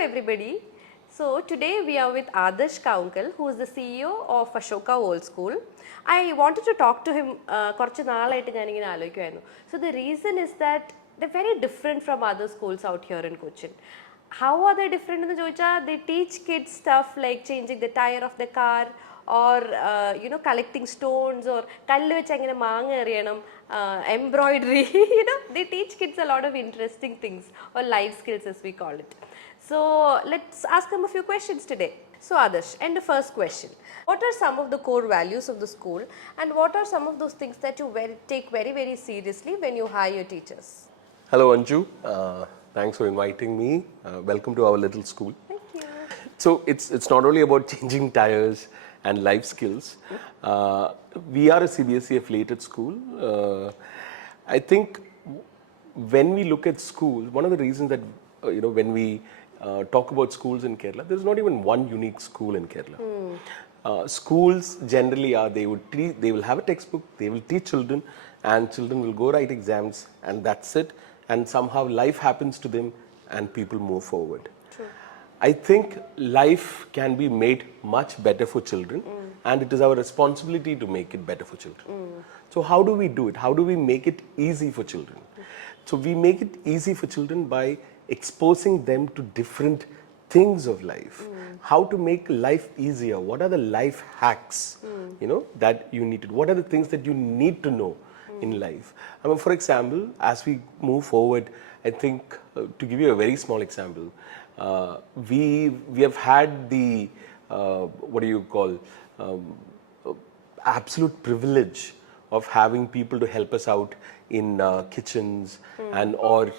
everybody. So today we are with Adarsh Kavunkal, who is the CEO of Asoka Old School. I wanted to talk to him കുറച്ച് നാളായിട്ട് ഞാനിങ്ങനെ ആലോചിക്കുമായിരുന്നു. So the reason is that they're very different from other schools out here in Cochin. How are they different എന്ന് ചോദിച്ചാൽ they teach kids stuff like changing the tire of the car or collecting stones or കല്ല് വെച്ച് എങ്ങനെ മാങ്ങ എറിയണം, embroidery. They teach kids a lot of interesting things or life skills as we call it. So let's ask them a few questions today. So Adarsh, and the first question, what are some of the core values of the school and what are some of those things that you take very very seriously when you hire teachers? Hello Anju, thanks for inviting me. Welcome to our little school. Thank you. So it's not only about changing tires and life skills. We are a CBSE affiliated school. I think when we look at schools, one of the reasons that when we talk about schools in Kerala, there's not even one unique school in Kerala. Schools generally are, they will have a textbook, they will teach children, and children will go write exams, and that's it. And somehow life happens to them, and people move forward. True. I think life can be made much better for children, and it is our responsibility to make it better for children. So how do we do it? How do we make it easy for children? So we make it easy for children by exposing them to different things of life. How to make life easier? What are the life hacks that you need to do? What are the things that you need to know in life? I mean, for example, as we move forward, I think to give you a very small example, we have had the what do you call absolute privilege of having people to help us out in kitchens and or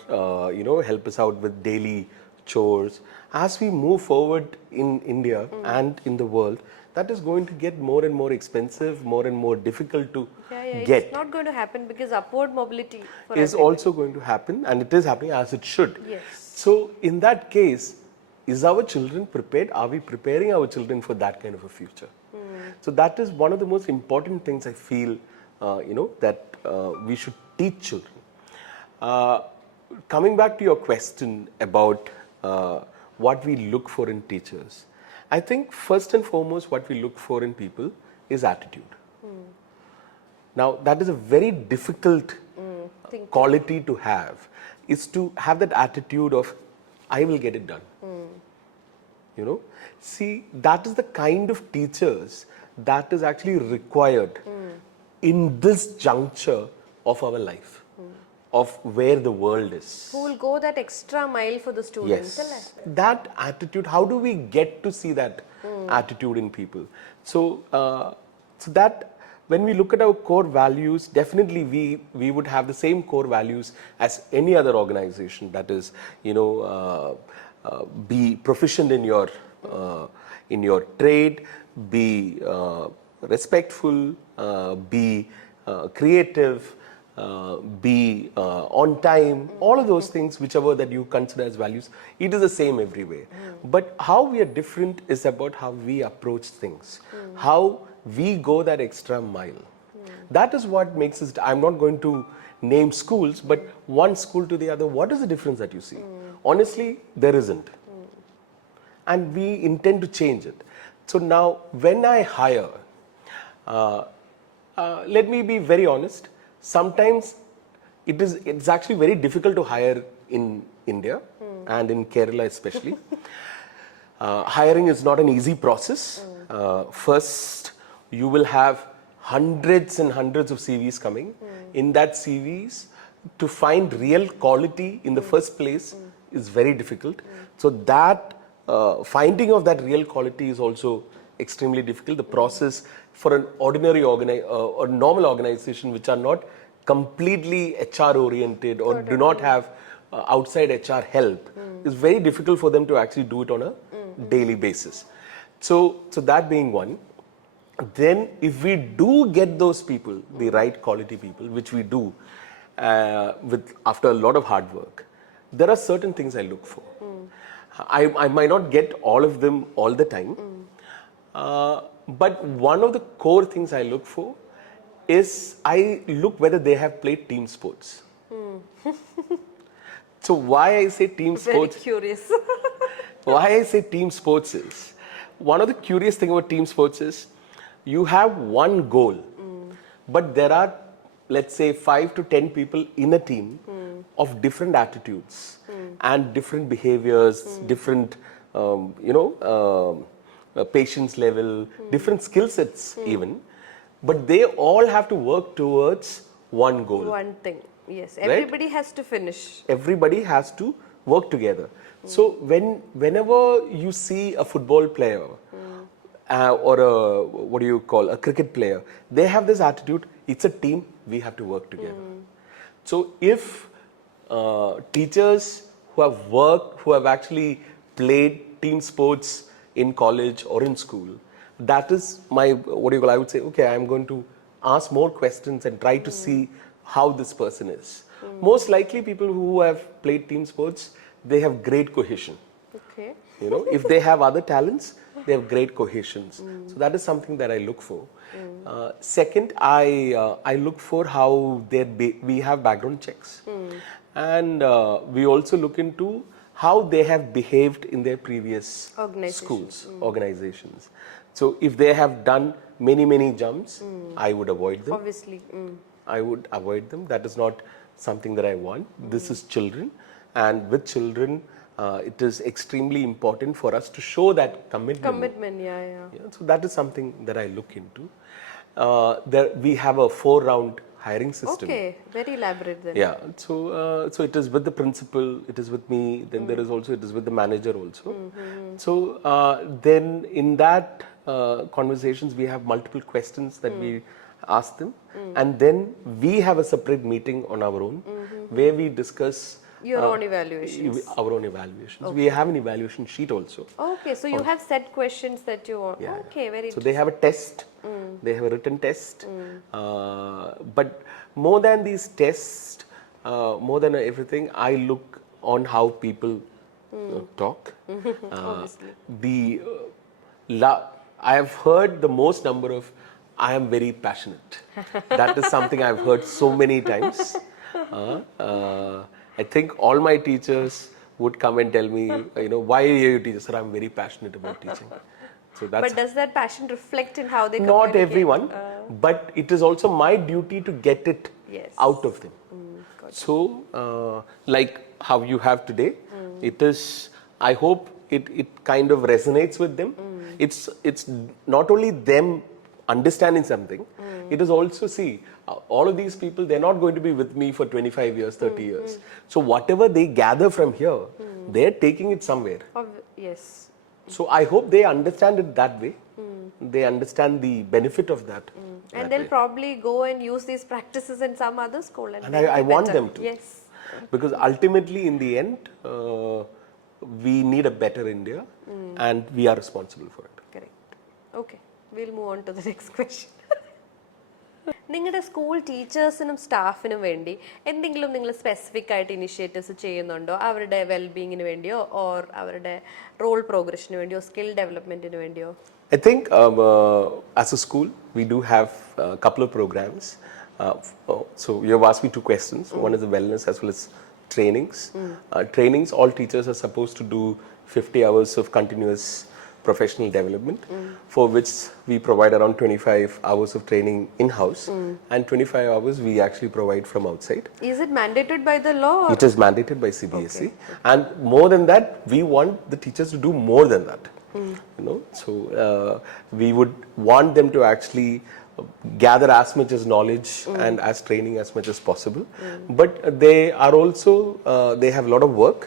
help us out with daily chores. As we move forward in India and in the world, that is going to get more and more expensive, more and more difficult to get. It's not going to happen because upward mobility for is also going to happen, and it is happening as it should. Yes. So in that case, is our children prepared? Are we preparing our children for that kind of a future? So that is one of the most important things I feel that we should teach children. Coming back to your question about what we look for in teachers, I think first and foremost what we look for in people is attitude. Now that is a very difficult quality to have, is to have that attitude of I will get it done. See, that is the kind of teachers that is actually required in this juncture of our life, of where the world is. Who will go that extra mile for the students? Yes. That attitude, how do we get to see that attitude in people? So, so that when we look at our core values, definitely we would have the same core values as any other organization. That is, be proficient in your trade, be respectful, be creative, be on time, all of those things, whichever that you consider as values, it is the same everywhere. But how we are different is about how we approach things, how we go that extra mile. That is what makes us, I'm not going to name schools, but one school to the other, what is the difference that you see? Honestly, there isn't. And we intend to change it. So now, when I hire, let me be very honest, sometimes it's actually very difficult to hire in India and in Kerala especially. Hiring is not an easy process. First, you will have hundreds and hundreds of CVs coming. In that CVs, to find real quality in the first place is very difficult. So that finding of that real quality is also extremely difficult. The process for an ordinary or normal organization which are not completely HR oriented or do not have outside HR help is very difficult for them to actually do it on a daily basis. So that being one, then if we do get those people, the right quality people, which we do after a lot of hard work, there are certain things I look for. I might not get all of them all the time, but one of the core things I look for is I look whether they have played team sports. So why I say team sports? Very curious. why I say team sports is, one of the curious thing about team sports is, you have one goal, but there are, let's say, 5 to 10 people in a team of different attitudes and different behaviors, different, patience level, different skill sets even, but they all have to work towards one goal. One thing, yes. Right? Everybody has to finish. Everybody has to work together. So whenever you see a football player or a cricket player, they have this attitude, it's a team, we have to work together. So if teachers who have actually played team sports in college or in school, that is my, I would say, okay, I'm going to ask more questions and try to see how this person is. Most likely people who have played team sports, they have great cohesion. Okay. If they have other talents, they have great cohesions. So that is something that I look for. Second, I look for how we have background checks. And we also look into how they have behaved in their previous schools, organizations. So if they have done many jumps, I would avoid them. Obviously. I would avoid them. That is not something that I want. This is children, and with children, it is extremely important for us to show that commitment. Commitment, yeah. So that is something that I look into. We have a 4-round hiring system. Okay, very elaborate then. Yeah, so it is with the principal, it is with me, then there is also, it is with the manager also. So then in that conversations, we have multiple questions that we ask them, and then we have a separate meeting on our own where we discuss your own evaluations. Our own evaluations. Okay. We have an evaluation sheet also. Okay, so you have set questions that you want. Yeah. Okay, very So they have a test, they have a written test, but more than these tests, more than everything, I look on how people talk. I have heard the most number of, I am very passionate. That is something I've heard so many times. I think all my teachers would come and tell me, why are you teaching? Sir, I'm very passionate about teaching. So that's, but does that passion reflect in how they not communicate? everyone, but it is also my duty to get it out of them. So, like how you have today, it is, I hope it kind of resonates with them. It's not only them understanding something, it is also, see, all of these people, they're not going to be with me for 25 years, 30 years. So whatever they gather from here, they're taking it somewhere. Yes. So I hope they understand it that way. They understand the benefit of that. And they'll probably go and use these practices in some other school. And I want them to. Yes. Because ultimately, in the end, we need a better India and we are responsible for it. Correct. Okay. We'll move on to the next question. നിങ്ങളുടെ school ടീച്ചേഴ്സിനും സ്റ്റാഫിനും വേണ്ടി എന്തെങ്കിലും നിങ്ങൾ specific ആയിട്ട് initiatives ചെയ്യുന്നുണ്ടോ, അവരുടെ വെൽബീങ്ങിന് വേണ്ടിയോ or അവരുടെ role പ്രോഗ്രഷന് വേണ്ടിയോ സ്കിൽ ഡെവലപ്മെന്റിന് വേണ്ടിയോ? I think as a school, we do have a couple of programs. So you have asked me 2 questions. One is the wellness as well as trainings. Trainings, all teachers are supposed to do 50 hours of continuous professional development, for which we provide around 25 hours of training in-house, and 25 hours we actually provide from outside. Is it mandated by the law? It is mandated by CBSE. And more than that, we want the teachers to do more than that. So we would want them to actually gather as much as knowledge and as training as much as possible, but they are also they have a lot of work,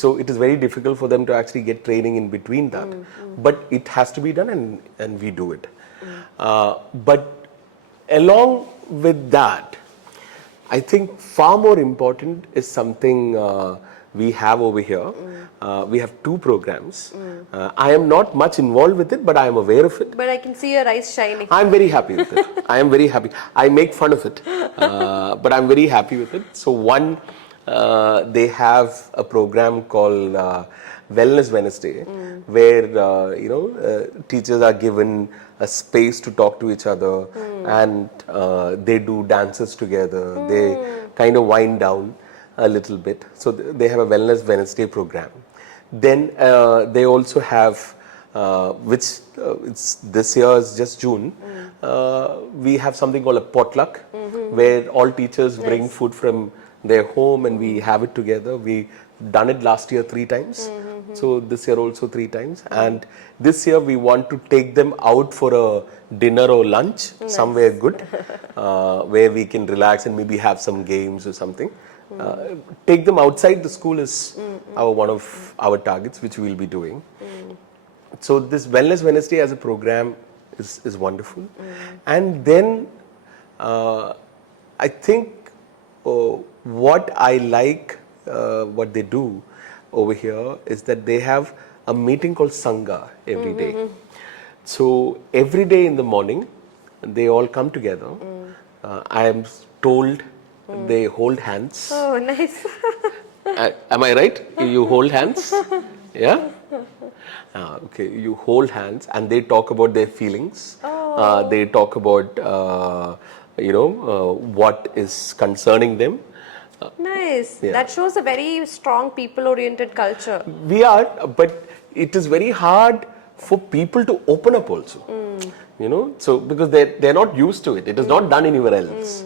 so it is very difficult for them to actually get training in between that, but it has to be done, and we do it. But along with that, I think far more important is something we have over here. We have 2 programs. I am not much involved with it, but I am aware of it. But I can see your eyes shining. I am very happy with it. I am very happy. I make fun of it, but I am very happy with it. So one, they have a program called Wellness Wednesday, where teachers are given a space to talk to each other, and they do dances together. They kind of wind down a little bit. So they have a Wellness Wednesday program. Then they also have, which it's this year is just June. We have something called a potluck, where all teachers bring food from their home and we have it together. We done it last year 3 times, so this year also 3 times. And this year we want to take them out for a dinner or lunch somewhere good, where we can relax and maybe have some games or something. Take them outside the school is one of our targets, which we will be doing. So this Wellness Wednesday as a program is wonderful. And then I think what I like what they do over here is that they have a meeting called Sangha every day. So every day in the morning, they all come together. I am told they hold hands. Oh, nice. Am I right? You hold hands? Yeah? Okay, you hold hands and they talk about their feelings. They talk about, what is concerning them. Nice. Yeah. That shows a very strong people-oriented culture. We are, but it is very hard for people to open up also. So because they're not used to it. It is not done anywhere else.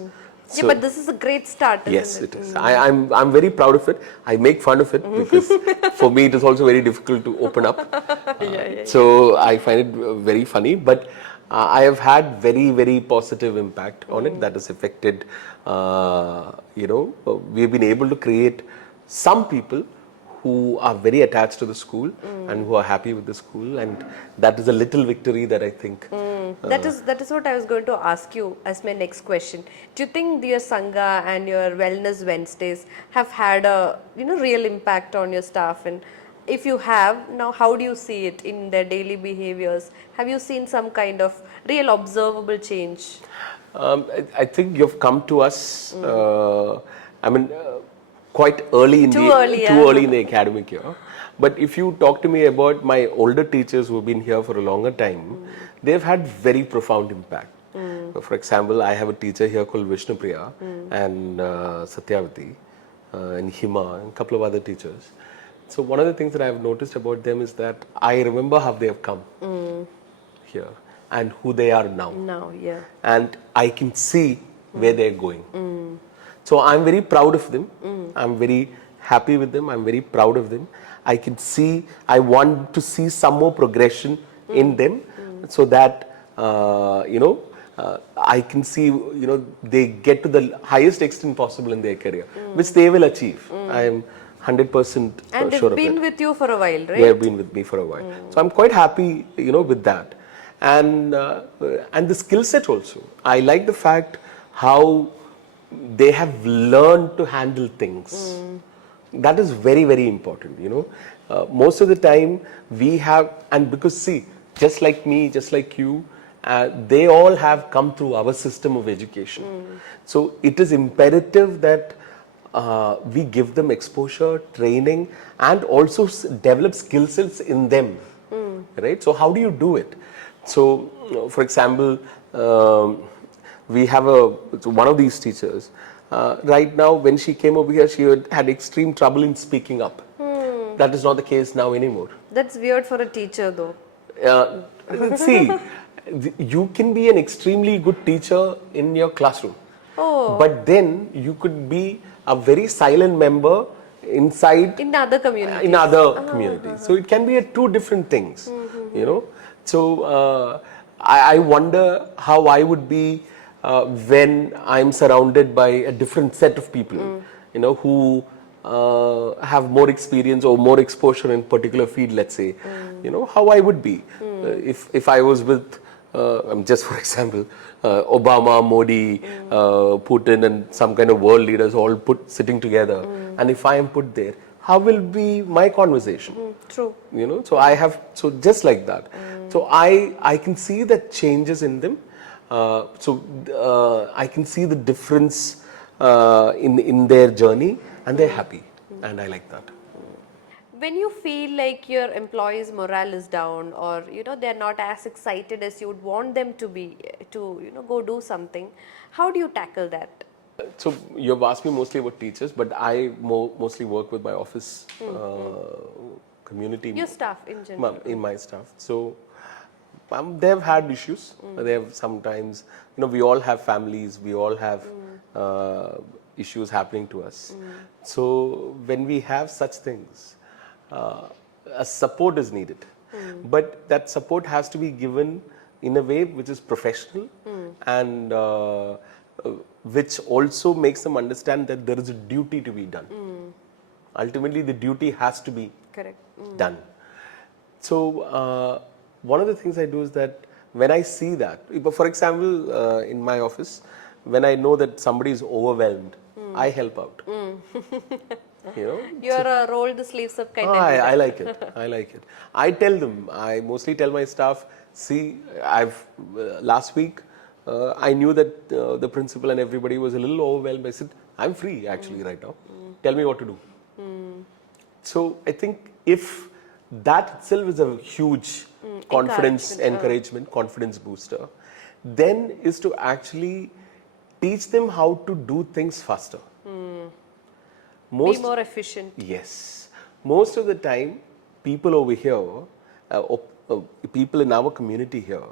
Yeah, but this is a great start, Yes, isn't it is. I'm very proud of it. I make fun of it because for me it is also very difficult to open up. So I find it very funny. But I have had very, very positive impact on it that has affected, we've been able to create some people who are very attached to the school and who are happy with the school, and that is a little victory that I think. That is what I was going to ask you as my next question. Do you think your Sangha and your Wellness Wednesdays have had a real impact on your staff? And if you have, now how do you see it in their daily behaviors? Have you seen some kind of real observable change? I think you've come to us. Quite early in Too early, too yeah. early in the academic year. But if you talk to me about my older teachers who have been here for a longer time, they've had very profound impact. For example, I have a teacher here called Vishnu Priya and Satyavati and Hima and a couple of other teachers. So one of the things that I've noticed about them is that I remember how they have come here and who they are now. Now, yeah. And I can see where they're going. So I'm very proud of them. I'm very happy with them. I'm very proud of them. I can see, I want to see some more progression in them so that, I can see, they get to the highest extent possible in their career, which they will achieve. I am 100% And sure they've of been it. with you for a while, right? They have been with me for a while. So I'm quite happy, with that. And the skill set also. I like the fact how they have learned to handle things. That is very, very important, most of the time we have, and because see, just like me, just like you, they all have come through our system of education. So it is imperative that we give them exposure, training, and also develop skill sets in them, right? So how do you do it? So, for example, we have one of these teachers. Right now, when she came over here, she had extreme trouble in speaking up. That is not the case now anymore. That's weird for a teacher, though. See, you can be an extremely good teacher in your classroom, but then you could be a very silent member inside In other communities. in other communities. So it can be two different things, So I wonder how I would be when I'm surrounded by a different set of people, who have more experience or more exposure in particular field, let's say, how I would be if I was with, just for example, Obama, Modi, Putin, and some kind of world leaders all sitting together, and if I am put there, how will be my conversation? True. So just like that. So I can see the changes in them. I can see the difference in their journey, and they're happy, and I like that. When you feel like your employees' morale is down, or they're not as excited as you would want them to be to go do something, how do you tackle that? So you've asked me mostly about teachers, but I mostly work with my office community. Your staff in general. In my staff. So they have had issues. They have sometimes, we all have families, we all have issues happening to us. So when we have such things, a support is needed. But that support has to be given in a way which is professional and which also makes them understand that there is a duty to be done. Ultimately, the duty has to be Correct. done. So one of the things I do is that when I see that, for example, in my office, when I know that somebody is overwhelmed, I help out. You're a roll the sleeves up kind of I like it. I like it. I tell them. I mostly tell my staff. See, last week I knew that the principal and everybody was a little overwhelmed. I said, I'm free actually right now. Tell me what to do. So I think if that itself is a huge confidence, encouragement, confidence booster, then is to actually teach them how to do things faster. Be more efficient. Yes. Most of the time, people over here, people in our community here,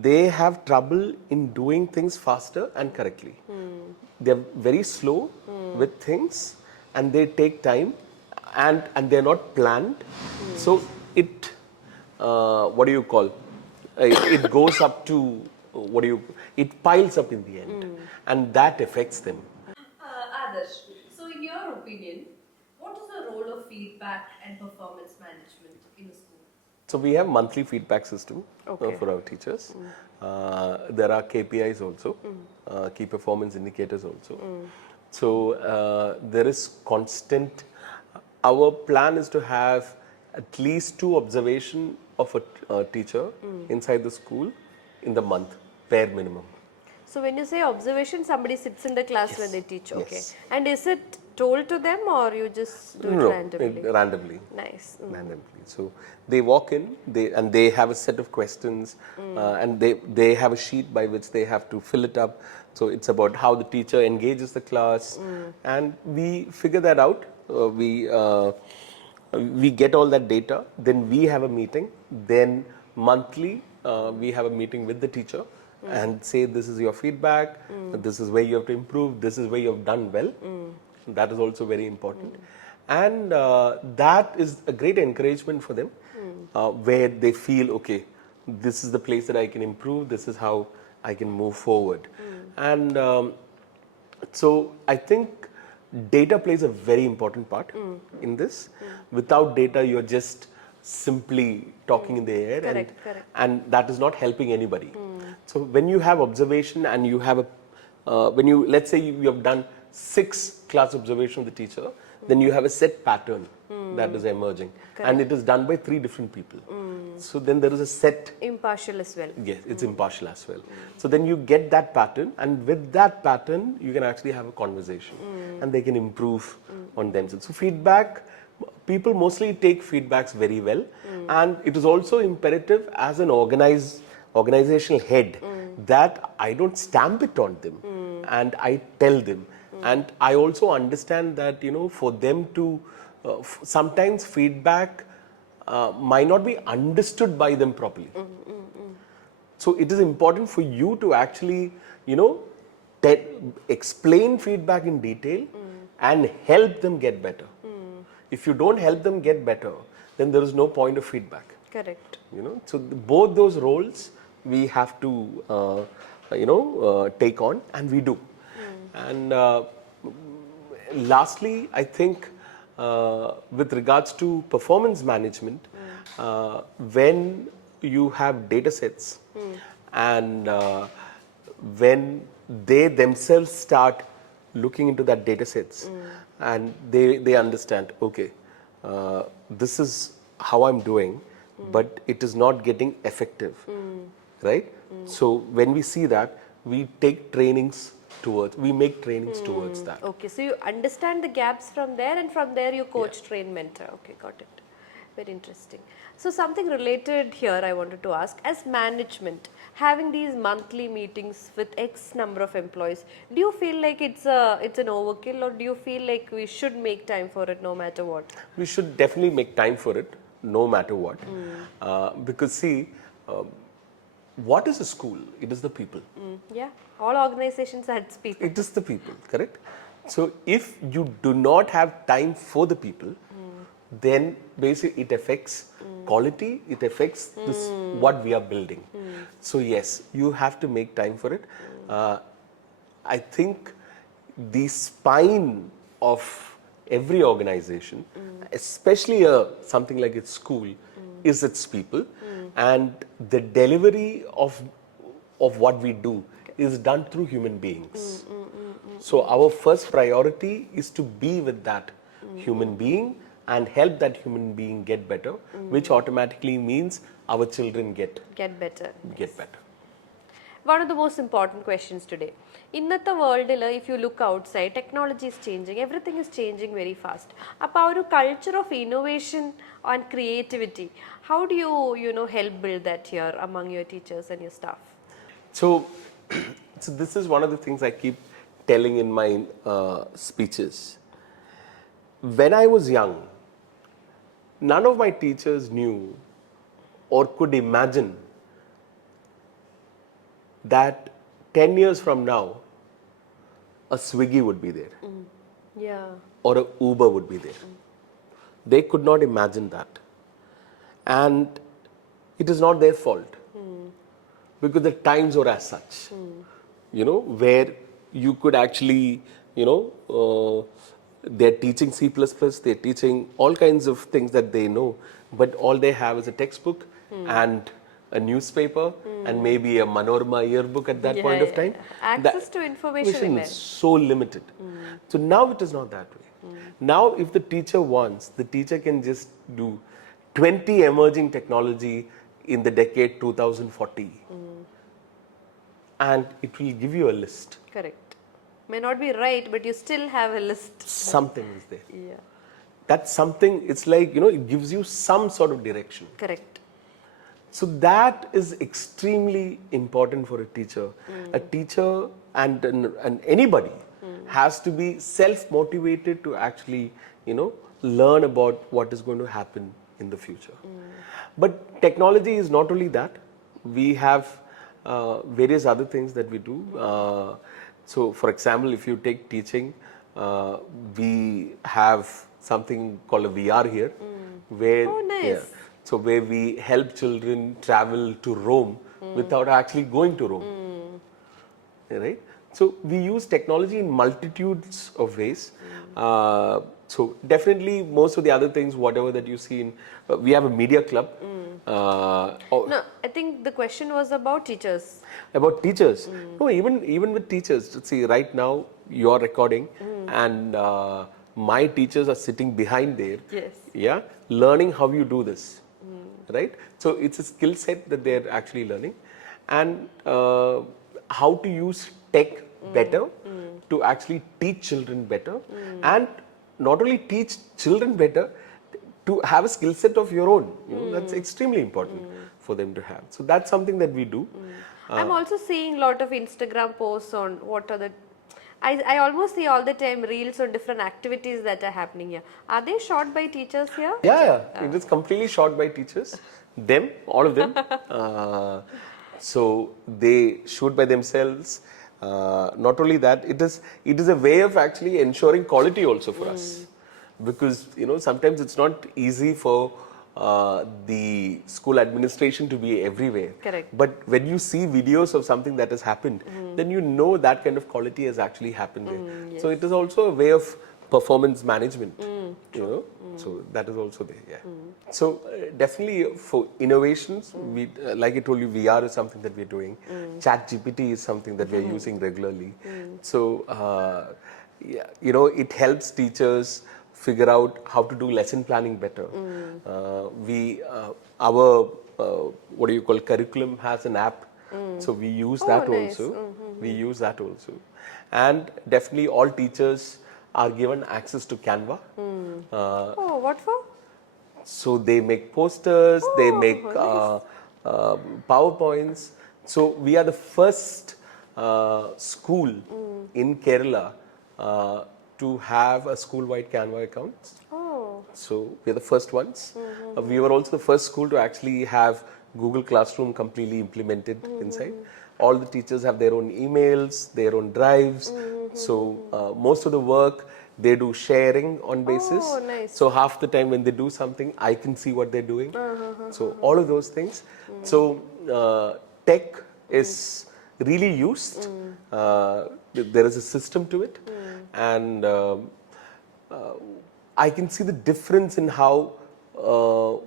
they have trouble in doing things faster and correctly. They're very slow with things and they take time and they're not planned. So it, what do you call, it goes up to, it piles up in the end and that affects them. Adarsh, so in your opinion, what is the role of feedback and performance management in a school? So we have monthly feedback system for our teachers. There are KPIs also, key performance indicators also. So there is constant. Our plan is to have at least 2 observation of a teacher inside the school in the month, bare minimum. So when you say observation, somebody sits in the class Yes. when they teach, okay. Yes. And is it told to them or you just do it randomly? Randomly. Nice. Randomly. So they walk in, they have a set of questions, and they have a sheet by which they have to fill it up. So it's about how the teacher engages the class, and we figure that out. We get all that data. Then we have a meeting. Then monthly, we have a meeting with the teacher. And say, this is your feedback, this is where you have to improve, this is where you have done well. That is also very important. And that is a great encouragement for them, where they feel, okay, this is the place that I can improve, this is how I can move forward. And so I think data plays a very important part in this. Without data, you're just simply talking in the air, Correct. and that is not helping anybody. So when you have observation and you have let's say you have done 6 class observation of the teacher, then you have a set pattern that is emerging. Correct. And it is done by 3 different people. So then there is a set. Impartial as well. Yes, it's impartial as well. So then you get that pattern, and with that pattern, you can actually have a conversation and they can improve on themselves. So feedback, people mostly take feedbacks very well, and it is also imperative as an organizational head that I don't stamp it on them and I tell them. And I also understand that, for them to, sometimes feedback might not be understood by them properly. So it is important for you to actually, explain feedback in detail and help them get better. If you don't help them get better, then there is no point of feedback. Correct. So both those roles we have to, take on, and we do. And lastly, I think with regards to performance management, when you have data sets and when they themselves start looking into that data sets and they understand, okay, this is how I'm doing, but it is not getting effective, right? So when we see that, we make trainings towards that. Okay, so you understand the gaps from there, and from there you coach, train, mentor. Okay, got it. Very interesting. So something related here I wanted to ask, as management, having these monthly meetings with X number of employees, do you feel like it's an overkill, or do you feel like we should make time for it no matter what? We should definitely make time for it, no matter what. Because see, what is a school? It is the people. Yeah, all organizations had people. It is the people, correct? So if you do not have time for the people, then basically it affects quality, it affects this what we are building. So yes, you have to make time for it. I think the spine of every organization, especially something like its school, is its people, and the delivery of what we do is done through human beings. So our first priority is to be with that human being and help that human being get better, which automatically means our children get better. better. One of the most important questions today. In the world, if you look outside, technology is changing, everything is changing very fast. About a culture of innovation and creativity, how do you help build that here among your teachers and your staff? So, so this is one of the things I keep telling in my speeches. When I was young, none of my teachers knew or could imagine that 10 years from now, a Swiggy would be there. Yeah. Or a Uber would be there. They could not imagine that. And it is not their fault. Because the times were as such. Where you could actually, they're teaching C++, they're teaching all kinds of things that they know, but all they have is a textbook and a newspaper and maybe a Manorama yearbook at that point of time. Access to information is so limited. So now it is not that way. Now if the teacher wants, the teacher can just do 20 emerging technology in the decade 2040. And it will give you a list. Correct. May not be right, but you still have a list. Something is there. Yeah. That's something, it's like, it gives you some sort of direction. Correct. So that is extremely important for a teacher. A teacher and anybody has to be self-motivated to actually, learn about what is going to happen in the future. But technology is not only that. We have various other things that we do. So, for example, if you take teaching, we have something called a VR here, where so where we help children travel to Rome without actually going to Rome, right? So we use technology in multitudes of ways. So definitely, most of the other things, whatever that you see in, we have a media club. No, I think the question was about teachers. About teachers? No, even with teachers. See, right now you are recording, and my teachers are sitting behind there. Yes. Yeah, learning how you do this, right? So it's a skill set that they're actually learning, and how to use tech better to actually teach children better, and not only teach children better, to have a skill set of your own. That's extremely important for them to have. So that's something that we do. I'm also seeing a lot of Instagram posts on what are the. I almost see all the time reels on different activities that are happening here. Are they shot by teachers here? Yeah. It is completely shot by teachers. Them, all of them. So they shoot by themselves. Not only that, it is a way of actually ensuring quality also for us, because sometimes it's not easy for the school administration to be everywhere. Correct. But when you see videos of something that has happened, then you know that kind of quality has actually happened there. Yes. So it is also a way of performance management. So that is also there. Yeah. So definitely for innovations, we like I told you, VR is something that we're doing. ChatGPT is something that we're using regularly. So it helps teachers figure out how to do lesson planning better. Our what do you call, curriculum has an app, so we use that nice. also. We use that also, and definitely all teachers are given access to Canva. What for? So they make posters, they make Oh, nice. PowerPoints. So we are the first school in Kerala to have a school-wide Canva account. Oh, So we're the first ones. We were also the first school to actually have Google Classroom completely implemented inside. All the teachers have their own emails, their own drives. So most of the work they do sharing on basis. oh, nice. So half the time when they do something, I can see what they're doing. So all of those things. So tech is really used. There is a system to it, and I can see the difference in how,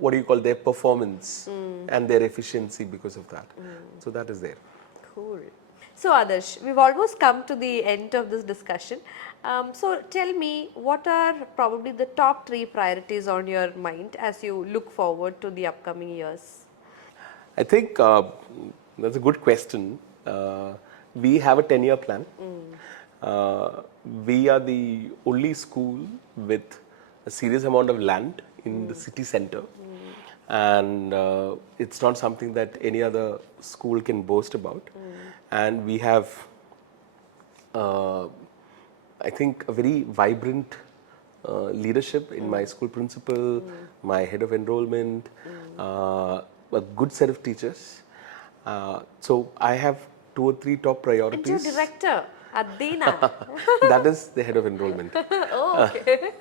what do you call, their performance and their efficiency because of that. So that is there. Cool. So Adarsh, we've almost come to the end of this discussion. So tell me, what are probably the top 3 priorities on your mind as you look forward to the upcoming years? I think that's a good question. We have a 10-year plan. We are the only school with a serious amount of land in the city center. And it's not something that any other school can boast about. And we have, I think, a very vibrant leadership in my school principal, my head of enrollment, a good set of teachers. So I have 2 or 3 top And priorities. your director, Adina. That is the head of enrollment. Oh, okay.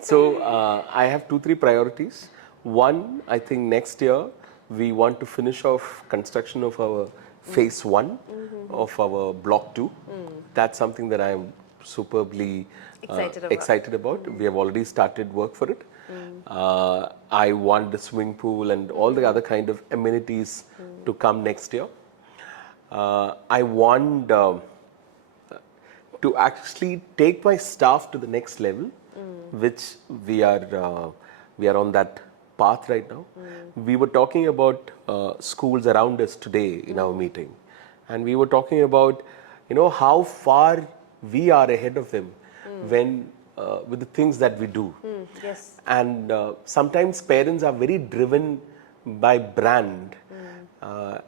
So I have 2, 3 priorities. One, I think next year we want to finish off construction of our phase 1 of our block 2. That's something that I am superbly Excited about. We have already started work for it. I want the swimming pool and all the other kind of amenities to come next year. I want to actually take my staff to the next level, which we are on that path right now. We were talking about schools around us today in our meeting, and we were talking about how far we are ahead of them when with the things that we do. Yes. And sometimes parents are very driven by brand,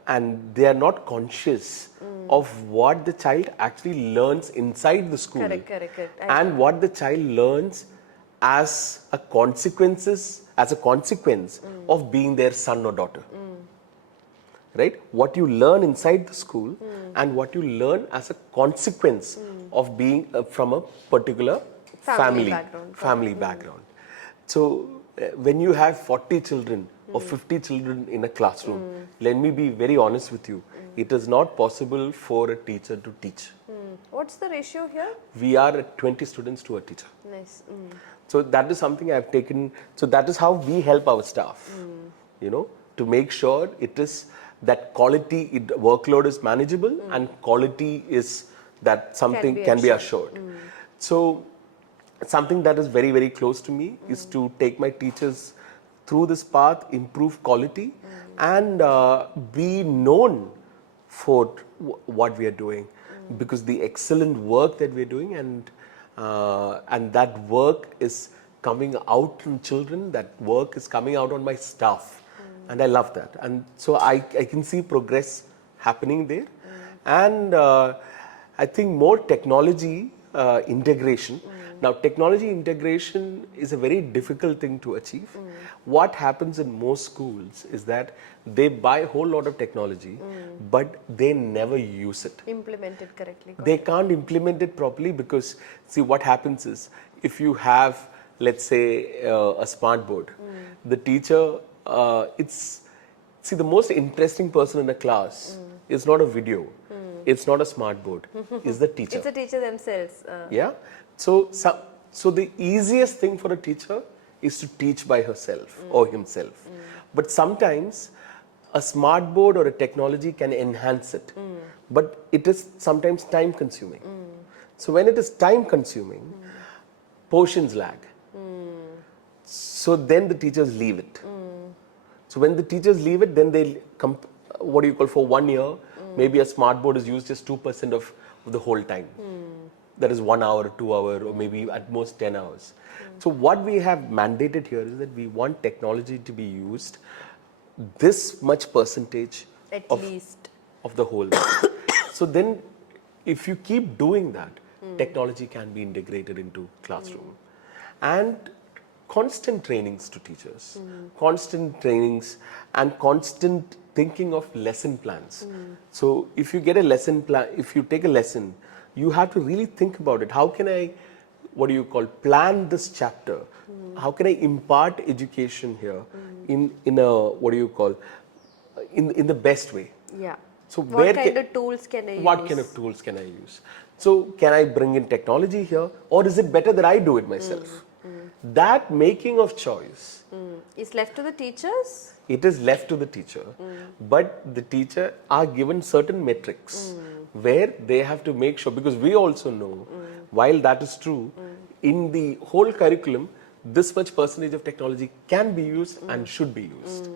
and they are not conscious of what the child actually learns inside the school. Correct. And what the child learns as a consequence of being their son or daughter. Right? What you learn inside the school and what you learn as a consequence of being from a particular family background. So when you have 40 children or 50 children in a classroom, let me be very honest with you, it is not possible for a teacher to teach. What's the ratio here? We are at 20 students to a teacher. Nice. So that is something I've taken. So that is how we help our staff, to make sure it is that quality, workload is manageable and quality is that something can be assured. So something that is very, very close to me is to take my teachers through this path, improve quality, and be known for what we are doing, because the excellent work that we are doing and that work is coming out in children, that work is coming out on my staff, and I love that. And so I can see progress happening there, and I think more technology integration. Now, technology integration is a very difficult thing to achieve. What happens in most schools is that they buy a whole lot of technology, but they never use it. Implement it correctly. They can't implement it properly because, see, what happens is, if you have, let's say, a smart board, the teacher, the most interesting person in a class is not a video, it's not a smart board, it's the teacher. It's the teacher themselves. Yeah. So the easiest thing for a teacher is to teach by herself or himself. But sometimes a smart board or a technology can enhance it. But it is sometimes time consuming. So when it is time consuming, portions lag. So then the teachers leave it. So when the teachers leave it, then they for 1 year, maybe a smart board is used just 2% of the whole time. that is 1 hour, 2 hour, or maybe at most 10 hours. So what we have mandated here is that we want technology to be used this much percentage At of, least. of the whole. So then, if you keep doing that, technology can be integrated into classroom. And constant trainings to teachers, constant trainings and constant thinking of lesson plans. So if you get a lesson plan, if you take a lesson, you have to really think about it. How can I, what do you call, plan this chapter? How can I impart education here in a, what do you call, in the best way? Yeah. So What kind of tools can I use? What kind of tools can I use? So can I bring in technology here, or is it better that I do it myself? That making of choice Is left to the teachers? it is left to the teacher, but the teacher are given certain metrics where they have to make sure, because we also know, while that is true, in the whole curriculum, this much percentage of technology can be used and should be used.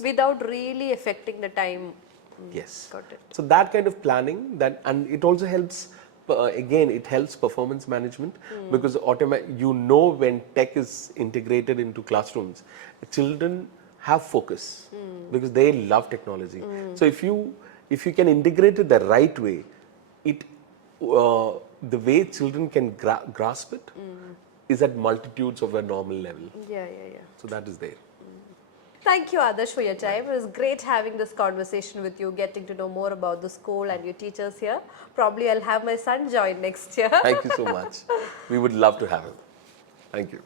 Without really affecting the time. Yes. Got it. So that kind of planning, that, and it also helps. Again, it helps performance management because you know when tech is integrated into classrooms, children have focus because they love technology. So if you can integrate it the right way, it the way children can grasp it is at multitudes of a normal level. Yeah. So that is there. Thank you, Adarsh, for your time. It was great having this conversation with you, getting to know more about the school and your teachers here. Probably I'll have my son join next year. Thank you so much. We would love to have him. Thank you.